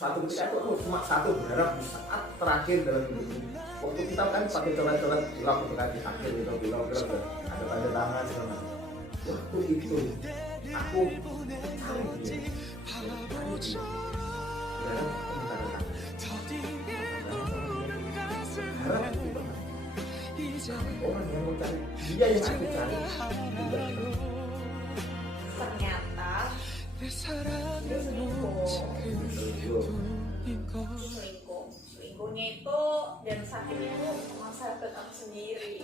Satu ketika itu aku cuma satu berharap di saat terakhir dalam hidup ini. Waktu kita kan pakai coret-coret bilang untuk kaki akhir gitu, bilang ada tanda tangan segala macam. Waktu itu aku cari dia, berharap aku tanda tangan. Berharap itu orang yang mau cari dia yang aku cari tidak. Ternyata dia selingkuhnya itu dan sakitnya itu sama sahabat aku sendiri.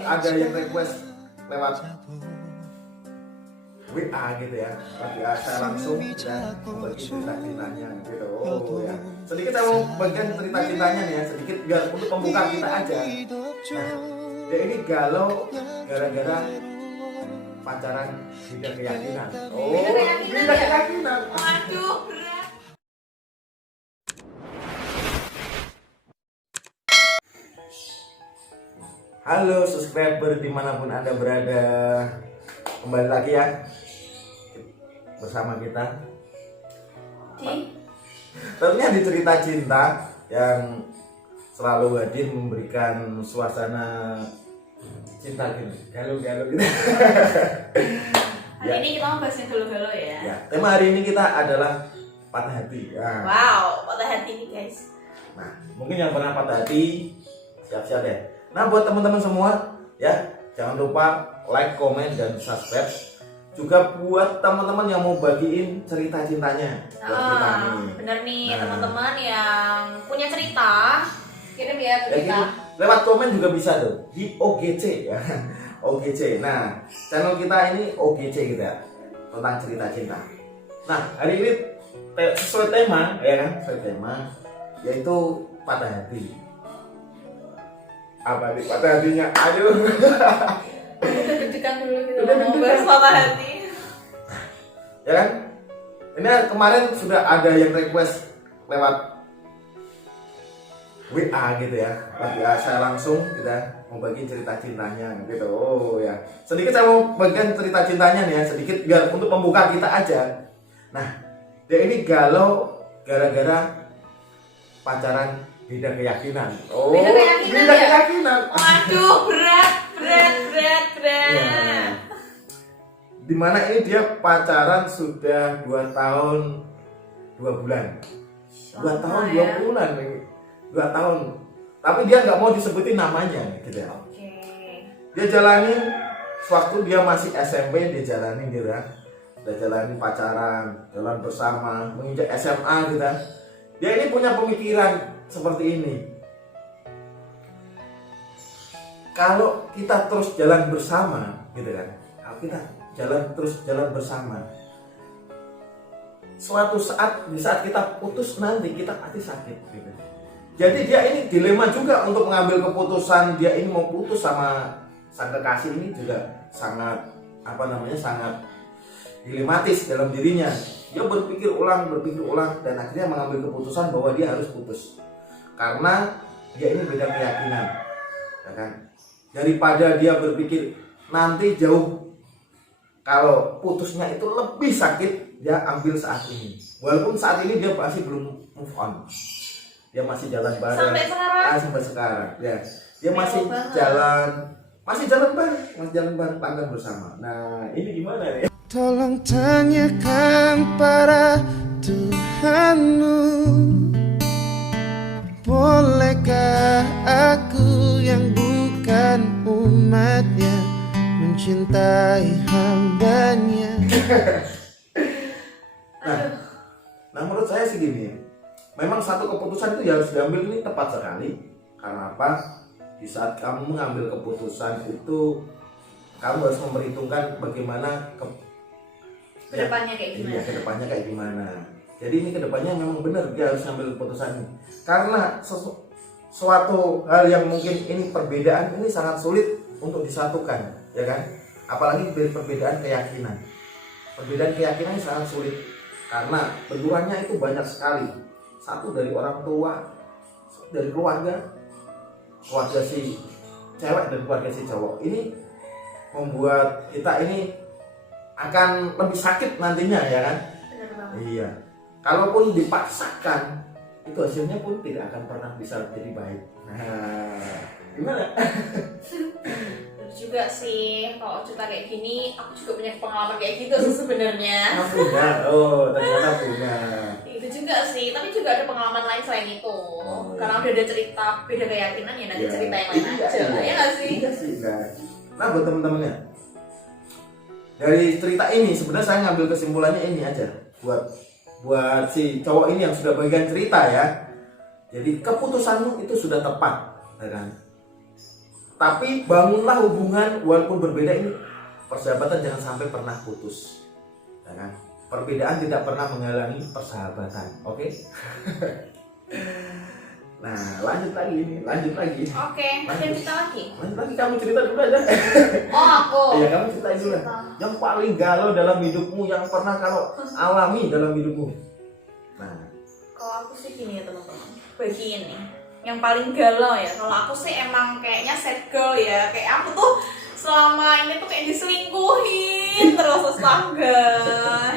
Ada yang request lewat WA gitu ya, WA saya langsung dan berbagi cerita cintanya gitu. Oh ya, sedikit saya mau bagian cerita cintanya nih ya, sedikit biar untuk pembuka kita aja. Nah, dia ini galau gara-gara pacaran beda keyakinan. Oh, beda keyakinan. Waduh, berat. Halo subscriber dimanapun Anda berada, kembali lagi ya bersama kita tentunya di cerita cinta yang selalu hadir memberikan suasana cinta gitu, galau-galau gitu. Hari ini kita mau bahas yang galau-galau ya. Ya, tema hari ini kita adalah patah hati. Nah, Wow, patah hati nih guys. nah, mungkin yang pernah patah hati siap-siap ya. Nah, buat teman-teman semua ya, jangan lupa like, komen, dan subscribe. Juga buat teman-teman yang mau bagiin cerita cintanya buat kita nih. Bener nih Nah. teman-teman yang punya cerita, kirim ya Ya, ke kita. gini, lewat komen juga bisa tuh di OGC ya. OGC. Nah, channel kita ini OGC gitu ya, tentang cerita cinta. Nah, hari ini sesuai tema ya kan, sesuai tema yaitu patah hati. Apa nih patah hatinya? Aduh. Udah deg-degan dulu gitu Udah mau deg-degan. bahas patah hati. Ya kan? Ini kemarin sudah ada yang request lewat WA gitu ya, WA saya langsung kita mau bagi cerita cintanya gitu. Oh ya, sedikit saya mau bagian cerita cintanya nih ya, sedikit biar untuk pembuka kita aja. Nah, dia ini galau gara-gara pacaran beda keyakinan. Oh, Beda keyakinan beda ya? keyakinan. Waduh, berat. Ya. Dimana ini dia pacaran sudah 2 tahun 2 bulan. 2 tahun 2 ya. bulan nih. 2 tahun. Tapi dia nggak mau disebutin namanya gitu ya. Oke. Dia jalanin waktu dia masih SMP, dia jalanin gitu ya. Dia jalanin pacaran, jalan bersama, menginjak SMA gitu ya. Dia ini punya pemikiran seperti ini. Kalau kita terus jalan bersama gitu kan. Kalau kita jalan bersama, suatu saat di saat kita putus nanti kita pasti sakit gitu. Jadi dia ini dilema juga untuk mengambil keputusan. Dia ini mau putus sama sang kekasih ini juga sangat sangat dilematis dalam dirinya. Dia berpikir ulang dan akhirnya mengambil keputusan bahwa dia harus putus karena dia ini beda keyakinan, ya kan? Daripada dia berpikir nanti jauh, kalau putusnya itu lebih sakit, dia ambil saat ini. Walaupun saat ini dia masih belum move on, dia masih jalan bareng sampai sekarang. Ya, dia masih jalan bareng tangga bersama. Nah, ini gimana ya? Tolong tanyakan pada Tuhanmu, bolehkah aku yang bukan umatnya mencintai hambanya? Nah, menurut saya sih gini, memang satu keputusan itu harus diambil ini tepat sekali. Karena apa? Di saat kamu mengambil keputusan itu, kamu harus memperhitungkan bagaimana Kedepannya kayak gimana? Iya, kedepannya kayak gimana. Jadi ini kedepannya memang benar dia harus ambil keputusan ini. Karena suatu hal yang mungkin ini perbedaan ini sangat sulit untuk disatukan, ya kan? Apalagi perbedaan keyakinan. Perbedaan keyakinan ini sangat sulit karena benturannya itu banyak sekali. Satu dari orang tua, dari keluarga si cewek dan keluarga si cowok. Ini membuat kita ini akan lebih sakit nantinya, ya kan? Benar banget. Iya. kalaupun dipaksakan itu hasilnya pun tidak akan pernah bisa jadi baik. Nah, gimana? Terus juga sih kalau cerita kayak gini, aku juga punya pengalaman kayak gitu sih sebenarnya. Punya, oh ternyata punya. Itu juga sih, tapi juga ada pengalaman lain selain itu. Karena udah ada cerita beda keyakinan ya, nanti cerita yang lain aja. Ya nggak sih? Iya sih, guys. Nah buat teman-temannya, dari cerita ini sebenarnya saya ngambil kesimpulannya ini aja buat si cowok ini yang sudah bagian cerita ya. Jadi keputusanmu itu sudah tepat, ya kan? Tapi bangunlah hubungan walaupun berbeda ini, persahabatan jangan sampai pernah putus, ya kan? Perbedaan tidak pernah menghalangi persahabatan, oke? Nah lanjut lagi. Oke, ada cerita lagi. Lanjut lagi, kamu cerita dulu aja. Oh aku. Iya kamu ceritain dulu. Yang paling galau dalam hidupmu, yang pernah kalau alami dalam hidupmu. Nah, Kalau aku sih gini ya teman-teman, bagi ini yang paling galau ya. Kalau aku sih emang kayaknya sad girl ya. Kayak aku tuh selama ini tuh kayak diselingkuhin terus astaga.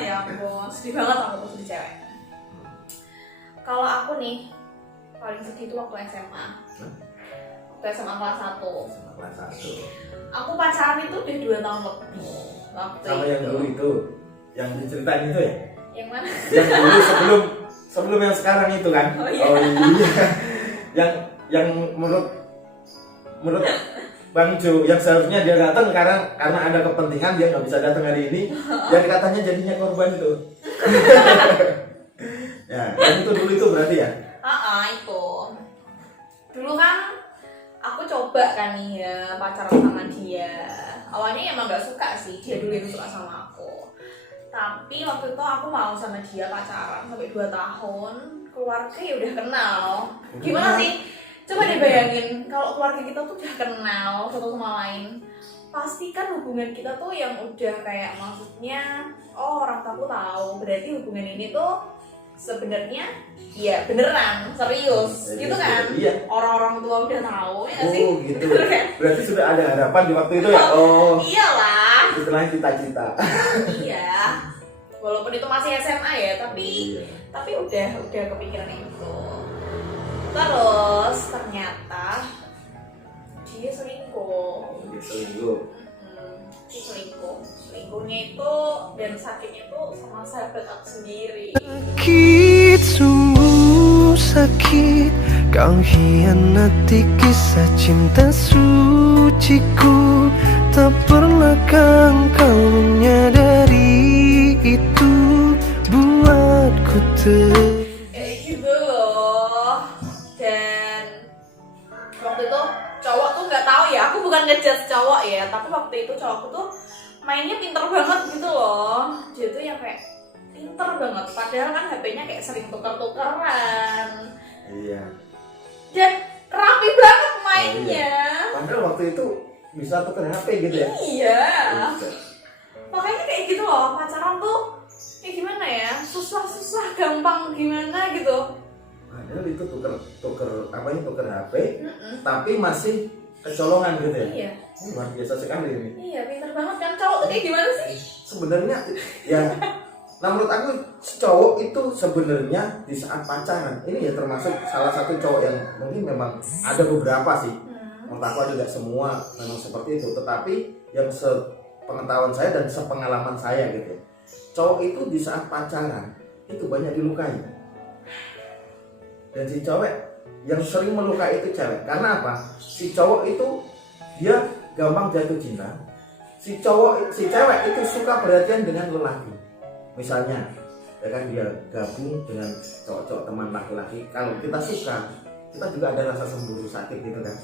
Ya ampun, sedih banget aku tuh jadi cewek. Kalau aku nih paling sedih itu waktu SMA. Waktu SMA kelas 1. sama kelas 1. Aku pacaran itu udah 2 tahun lebih. Waktu Sama yang dulu itu, yang diceritain itu ya? Yang mana? Yang dulu sebelum yang sekarang itu kan? Oh iya. Yang menurut Bang Jo, yang seharusnya dia datang karena ada kepentingan dia nggak bisa datang hari ini, dan katanya jadinya korban itu. Ya, yang itu dulu itu berarti ya? Itu. Dulu kan aku coba kan nih ya pacaran sama dia. Awalnya emang gak suka sih, dia dulu yang suka sama aku. Tapi waktu itu aku mau sama dia pacaran sampai 2 tahun. Keluarga ya udah kenal. Gimana sih? Coba deh bayangin kalau keluarga kita tuh udah kenal satu sama lain. Pasti kan hubungan kita tuh yang udah kayak maksudnya, oh orang tua aku tahu, berarti hubungan ini tuh sebenarnya ya beneran serius gitu kan. Iya. Orang-orang tua udah tahu ya nggak sih. Oh gitu. Bener kan? Berarti sudah ada harapan di waktu itu ya? Oh. Iyalah. Setelah cita-cita. Iya. Walaupun itu masih SMA ya, tapi Iya. udah kepikiran itu. Terus ternyata dia selingkuh. Dia selingkuh. Dia selingkuhnya itu dan sakitnya itu sama sahabat aku sendiri. Sakit, sungguh sakit. Kau hianati kisah cinta suciku. Tak pernahkah kau menyadari itu buatku Kayak gitu loh. Dan waktu itu cowok tuh nggak tahu ya, aku bukan ngejudge cowok ya, tapi waktu itu cowokku tuh mainnya pinter banget gitu loh. Dia tuh yang kayak pinter banget, padahal kan HP-nya kayak sering tuker-tukeran Iya. dan rapi banget mainnya. Padahal waktu itu bisa tuker HP gitu ya? Iya. Makanya kayak gitu loh, pacaran tuh kayak gimana ya, susah-susah gampang gimana gitu. Padahal itu tuker HP, tapi masih kecolongan gitu ya? Iya. Ini luar biasa sekali ini. Iya, pinter banget kan. Cowok tuh kayak gimana sih? Sebenarnya ya, nah menurut aku cowok itu sebenarnya di saat pacaran ini ya termasuk salah satu cowok yang mungkin memang ada beberapa sih. Menurut aku ada tidak semua memang seperti itu, tetapi yang sepengetahuan saya dan sepengalaman saya gitu, cowok itu di saat pacaran itu banyak dilukai. Dan si cewek yang sering melukai itu cewek. Karena apa? Si cowok itu dia gampang jatuh cinta. Si cewek itu suka perhatian dengan lelaki. Misalnya, ya kan dia gabung dengan cowok-cowok teman laki-laki. Kalau kita suka, kita juga ada rasa cemburu sakit gitu kan.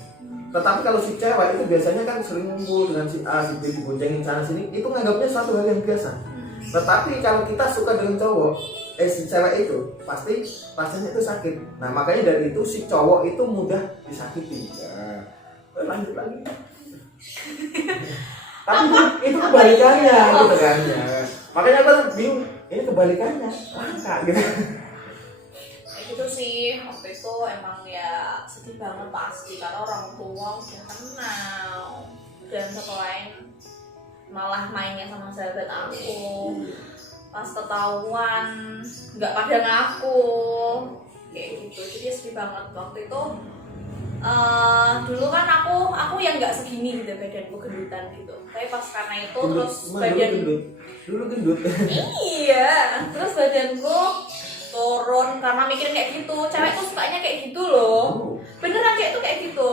Tetapi kalau si cewek itu biasanya kan sering ngumpul dengan si A, si B, diboncengin sana sini, itu nganggapnya suatu hal yang biasa. Tetapi kalau kita suka dengan cowok, si cewek itu pastinya itu sakit. Nah makanya dari itu si cowok itu mudah disakiti. Nah, lanjut lagi. Tapi itu kebalikannya gitu kan. Makanya aku bingung, ini kebalikannya langka gitu. Kayak gitu sih, waktu itu emang ya sedih banget pasti karena orang tua udah kenal. Dan satu lain malah mainnya sama sahabat aku. pas ketahuan nggak pada ngaku kayak gitu, jadi sedih banget waktu itu. Dulu kan aku yang nggak segini gitu badanku, gendutan gitu, tapi pas karena itu Gendut. terus Emang badan dulu gendut. iya, terus badanku turun karena mikir kayak gitu. Cewek tuh sukanya kayak gitu loh, Oh. beneran cewek tuh kayak gitu,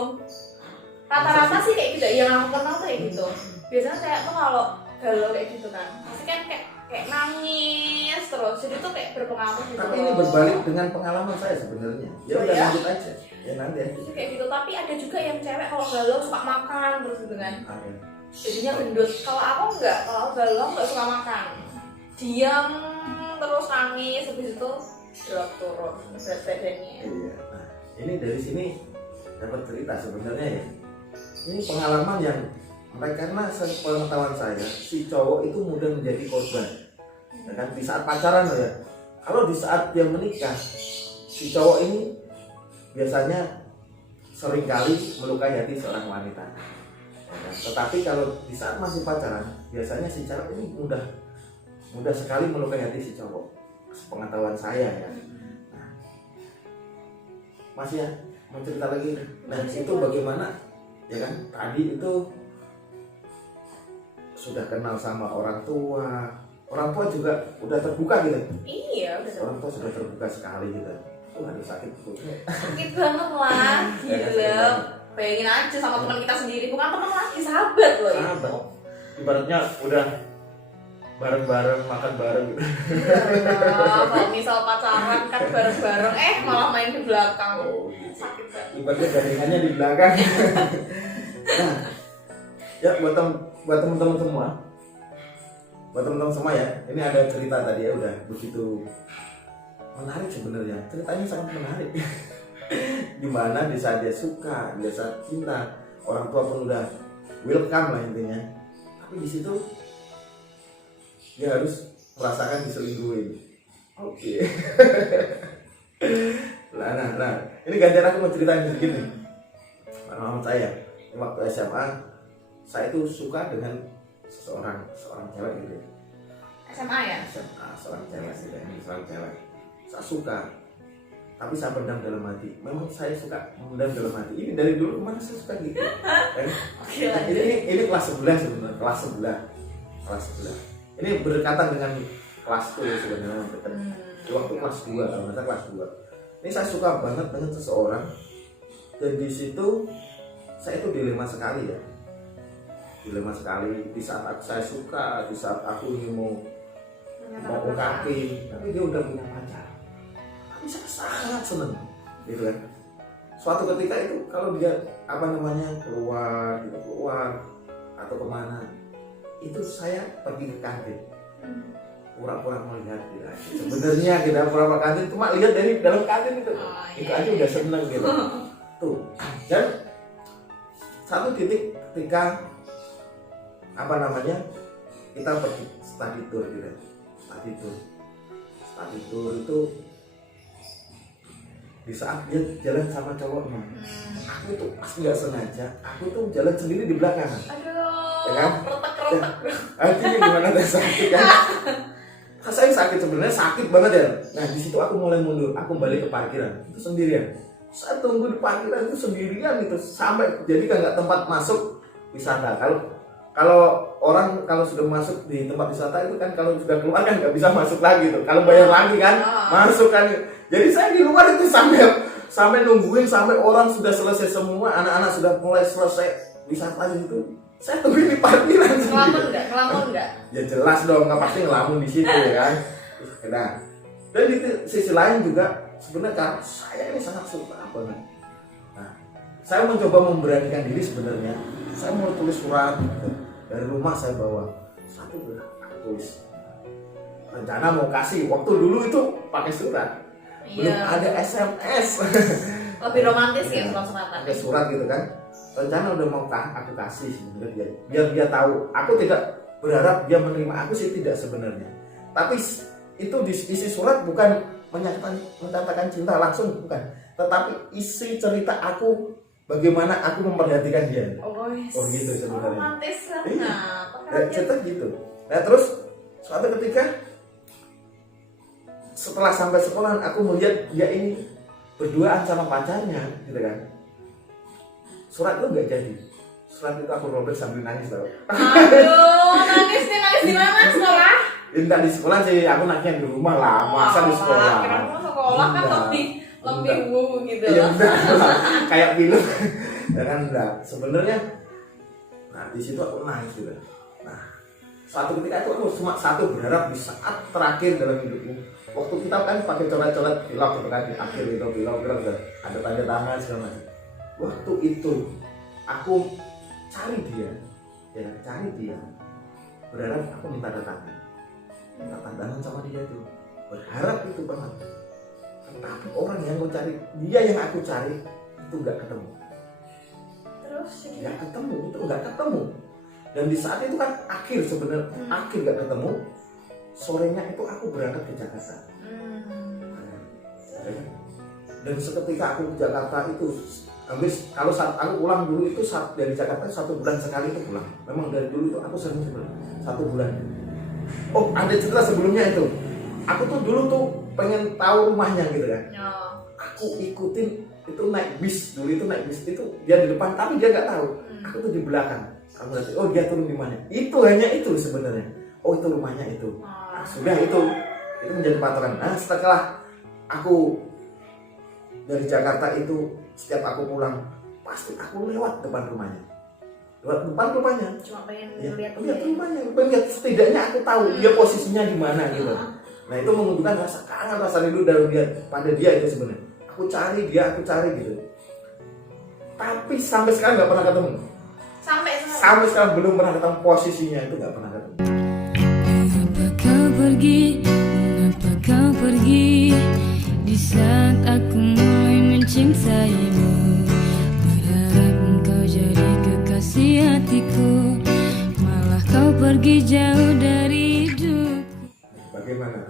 rata-rata sih kayak gitu yang aku kenal tuh kayak gitu. Biasanya cewek tuh kalau galau kayak gitu kan pasti kan kayak nangis terus, jadi tuh kayak berpengaruh gitu. Tapi ini berbalik dengan pengalaman saya sebenarnya. Ya Oh, udah ya? lanjut aja. Ya nanti aja. Jadi kayak gitu, tapi ada juga yang cewek kalau galau suka makan terus gitu kan, Ada. jadinya gendut. Kalau aku enggak, kalau aku galau enggak suka makan, diam terus nangis, habis itu drop turun berat badannya. Iya. Nah, ini dari sini dapat cerita sebenarnya ya. Ini pengalaman yang karena pengetahuan saya, si cowok itu mudah menjadi korban. Ya kan, di saat pacaran loh ya. Kalau di saat dia menikah, si cowok ini biasanya seringkali melukai hati seorang wanita. Ya kan? Tetapi kalau di saat masih pacaran, biasanya si cewek ini mudah sekali melukai hati si cowok. Pengetahuan saya ya. Nah, masih ya mau cerita lagi. Nah, itu bagaimana? Ya kan, tadi itu sudah kenal sama orang tua juga udah terbuka gitu. Iya, udah Orang tua sudah terbuka sekali gitu. Aduh sakit perutnya. sakit banget lah, Ya kan, sakit gila. banget. Bayangin aja sama teman kita sendiri, bukan teman lagi, sahabat loh ya. Sahabat. Ibaratnya udah bareng-bareng makan bareng gitu. Ya, kalau misal pacaran kan bareng-bareng, malah main di belakang. Oh, gitu. Sakit banget. Ibaratnya garingannya di belakang. Nah, ya buat teman-teman semua. Buat teman-teman semua ya, ini ada cerita tadi ya, udah begitu menarik sebenarnya. Ceritanya sangat menarik. Gimana di saat dia suka, di saat cinta, orang tua pun udah welcome lah intinya. Tapi di situ dia harus merasakan diselingkuhin. Oke. Nah, ini gantian aku mau ceritain sedikit nih. Pengalaman saya, waktu SMA, saya itu suka dengan seorang cewek gitu. SMA ya? SMA, seorang cewek. Saya suka, tapi saya pendam dalam hati. Memang saya suka pendam dalam hati. Ini dari dulu kemana saya suka gitu. Oke, Nah, ini kelas 11 sebenarnya, kelas 11. Ini berdekatan dengan kelas 2 sebenarnya, dekat. Waktu kelas 2, kalau nggak salah kelas 2. Ini saya suka banget dengan seseorang, dan di situ saya itu dilema sekali ya. Dilema sekali di saat saya suka, di saat aku ini mau ungkapin, tapi dia udah punya pacar. Tapi saya sangat seneng, gitu kan. Suatu ketika itu kalau dia keluar atau kemana, itu saya pergi ke kantin, pura-pura melihat gitu. Sebenarnya kita pura-pura kantin cuma lihat dari dalam kantin itu, itu aja udah seneng gitu. Tuh, dan satu titik ketika kita pergi study tour gitu. Study tour itu di saat dia jalan sama cowoknya, aku tuh pas nggak sengaja, aku tuh jalan sendiri di belakang. Aduh, Ya kan? retek-retek. Artinya gimana tuh sakit kan? Saya sakit sebenarnya, sakit banget ya. Nah di situ aku mulai mundur, aku balik ke parkiran itu sendirian. Saya tunggu di parkiran itu sendirian gitu sampai jadi kan nggak tempat masuk wisata. Kalau orang sudah masuk di tempat wisata itu kan kalau sudah keluar kan nggak bisa masuk lagi tuh. Kalau bayar lagi kan masuk kan. Jadi saya di luar itu sampai nungguin sampai orang sudah selesai semua, anak-anak sudah mulai selesai wisata itu. Saya tungguin di parkiran Ngelamun sendiri. nggak? Ya jelas dong, nggak pasti ngelamun di situ ya kan. Nah, dan di sisi lain juga sebenarnya saya ini sangat suka banget. Nah, saya mencoba memberanikan diri sebenarnya. Saya mau tulis surat gitu. Dari rumah saya bawa satu aku tulis. Rencana mau kasih, waktu dulu itu pakai surat. Belum ada SMS. Lebih romantis ya surat-suratan. Ada surat gitu kan. Rencana udah mau aku kasih sebenarnya biar dia tahu. Aku tidak berharap dia menerima aku sih, tidak sebenarnya. Tapi itu di isi surat bukan menyatakan cinta langsung, bukan. Tetapi isi cerita aku bagaimana aku memperhatikan dia. Oh gitu sebenarnya. romantis Iya. banget. Cerita gitu. Nah terus suatu ketika setelah sampai sekolahan aku melihat dia ini berduaan sama pacarnya gitu kan. Surat itu nggak jadi. Surat itu aku robek sambil nangis tau. Aduh, nangis di mana sekolah? Enggak di sekolah sih, aku nangisnya di rumah lah, masa di sekolah. Kira mau sekolah kan lebih gitu Iya loh. enggak, kayak film. Ya kan enggak. Sebenarnya nah di situ aku nangis gitu. Nah, suatu ketika itu aku cuma satu berharap di saat terakhir dalam hidupku. Waktu kita kan pakai coret-coret pilok gitu kan, di akhir itu pilok ada tanda tangan segala macam. Waktu itu aku cari dia, ya cari dia. Berharap aku minta tangan sama dia itu. Berharap itu banget. Tapi orang yang aku cari, dia yang aku cari itu nggak ketemu. Terus Nggak ketemu, itu nggak ketemu. Dan di saat itu kan akhir sebenarnya, akhir nggak ketemu. Sorenya itu aku berangkat ke Jakarta. Dan seketika aku ke Jakarta itu habis, kalau saat aku pulang dulu itu saat dari Jakarta 1 bulan sekali itu pulang. Memang dari dulu itu aku sering pulang 1 bulan. Oh, ada cerita sebelumnya itu. Aku tuh dulu tuh pengen tahu rumahnya gitu kan. Aku ikutin itu naik bis, dulu itu naik bis itu dia di depan tapi dia nggak tahu. Aku tuh di belakang. Aku nanti, oh dia turun di mana? Itu hanya itu sebenarnya. Oh itu rumahnya itu. Nah, sudah itu menjadi patokan. Nah setelah aku dari Jakarta itu setiap aku pulang pasti aku lewat depan rumahnya. Cuma pengen Ya, lihat lihat rumahnya, lihat setidaknya aku tahu dia posisinya di mana gitu. Nah itu menunjukkan rasa kangen, rasa rindu dari dia pada dia itu sebenarnya. Aku cari gitu. Tapi sampai sekarang nggak pernah ketemu. Sampai sekarang belum pernah ketemu, posisinya itu nggak pernah ketemu. Mengapa kau pergi di saat aku mulai mencintaimu, berharap engkau jadi kekasih hatiku, malah kau pergi jauh dari hidupku. Bagaimana?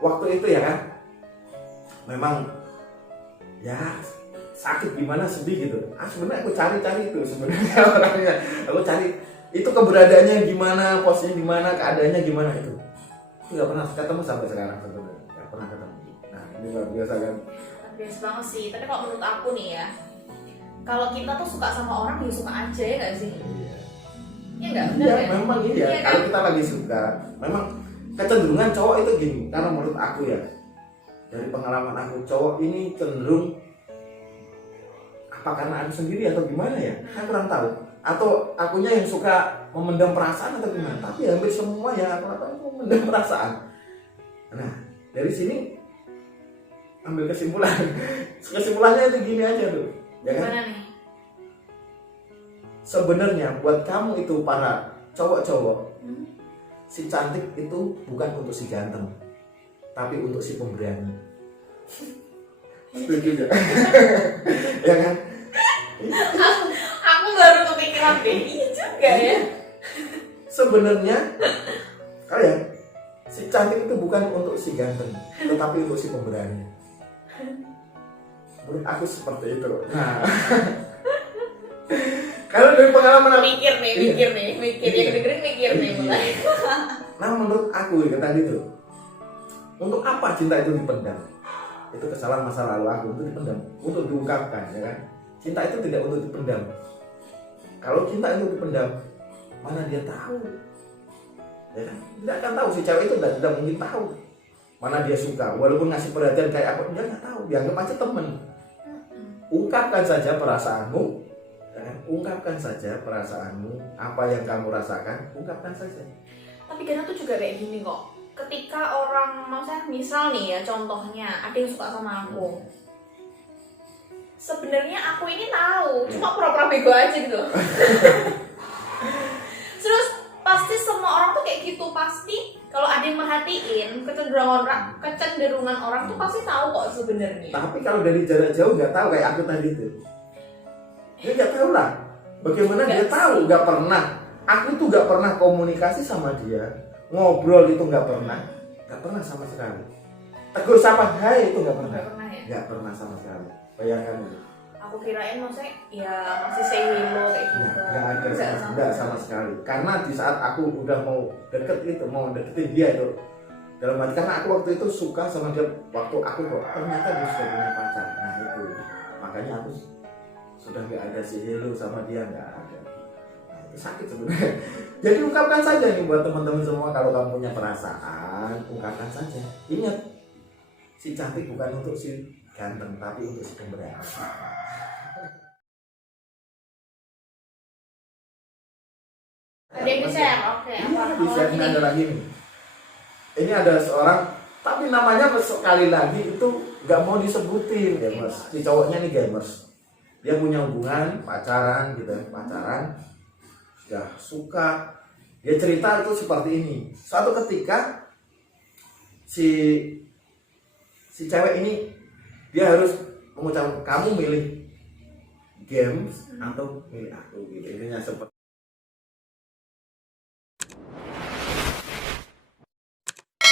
Waktu itu ya kan, memang ya sakit gimana, sedih gitu. Sebenarnya aku cari itu sebenarnya orangnya. Aku cari itu keberadaannya gimana, posisinya gimana, keadaannya gimana itu. Nggak pernah ketemu sampai sekarang sebenarnya. Nggak pernah ketemu. Nah ini luar biasa kan. biasa banget sih. Tapi kalau menurut aku nih ya, kalau kita tuh suka sama orang ya suka aja ya nggak sih? Iya nggak? Benar Iya, ya? memang iya. Iya, Kalau kan? kita lagi suka, memang kecenderungan cowok itu gini. Karena menurut aku ya, dari pengalaman aku, cowok ini cenderung apa karena aku sendiri atau gimana ya? Saya kurang tahu. Atau akunya yang suka memendam perasaan atau gimana? Tapi hampir semua yang aku lakukan itu memendam perasaan. Nah, dari sini ambil kesimpulan. Kesimpulannya itu gini aja tuh. Ya kan? Gimana nih? Sebenarnya buat kamu itu para cowok-cowok, si cantik itu bukan untuk si ganteng, tapi untuk si pemberani. Setuju gak? Ya kan? Aku baru kepikiran deh. Iya juga ya. Sebenarnya kalian, si cantik itu bukan untuk si ganteng, tetapi untuk si pemberani. Menurut aku seperti itu. Nah, kalau dari pengalaman aku, Mikir nih. Yang dengerin mikir nih mulai. nah menurut aku ya tadi itu, untuk apa cinta itu dipendam? Itu kesalahan masa lalu aku, untuk dipendam, untuk diungkapkan, ya kan? Cinta itu tidak untuk dipendam. Kalau cinta itu dipendam, mana dia tahu? Ya kan? Tidak akan tahu, si cewek itu tidak mungkin tahu mana dia suka, walaupun ngasih perhatian kayak apa, dia nggak tahu, dianggap aja temen. Ungkapkan saja perasaanmu, ya kan? Ungkapkan saja perasaanmu, apa yang kamu rasakan, ungkapkan saja. Tapi kadang tuh juga kayak gini kok. Ketika orang, maksudnya misal nih ya contohnya, ada yang suka sama aku. Sebenarnya aku ini tahu, cuma pura-pura bego aja gitu. Terus pasti semua orang tuh kayak gitu, pasti kalau ada yang merhatiin kecenderungan orang tuh pasti tahu kok sebenarnya. Tapi kalau dari jarak jauh nggak tahu kayak aku tadi itu, dia nggak tahu lah. Bagaimana dia tahu? Nggak pernah. Aku tuh nggak pernah komunikasi sama dia, ngobrol itu nggak pernah sama sekali. Tegur sapa hai itu nggak pernah. Nggak pernah ya? Nggak pernah sama sekali. Bayangkan itu. Aku kirain maksudnya ya masih say hello kayak gitu. Nggak ada, nggak sama sekali. Karena di saat aku udah mau deketin dia itu, dalam hati, karena aku waktu itu suka sama dia waktu aku kok ternyata dia sudah punya pacar. Nah itu makanya aku sudah nggak ada si hello sama dia, nggak ada. Nah, itu sakit sebenarnya. Jadi ungkapkan saja nih buat teman-teman semua, kalau kamu punya perasaan ungkapkan saja. Ingat, si cantik bukan untuk si ganteng, tapi untuk si pemberian. Ada yang di-share, oke. Iya, di-share adalah gini. Ini ada seorang, tapi namanya sekali lagi itu nggak mau disebutin, gamers. Si cowoknya nih gamers. Dia punya hubungan pacaran gitu, pacaran, sudah suka. Dia cerita itu seperti ini. Suatu ketika si cewek ini dia harus mengucapkan, kamu milih games atau milih aku gitu. Intinya seperti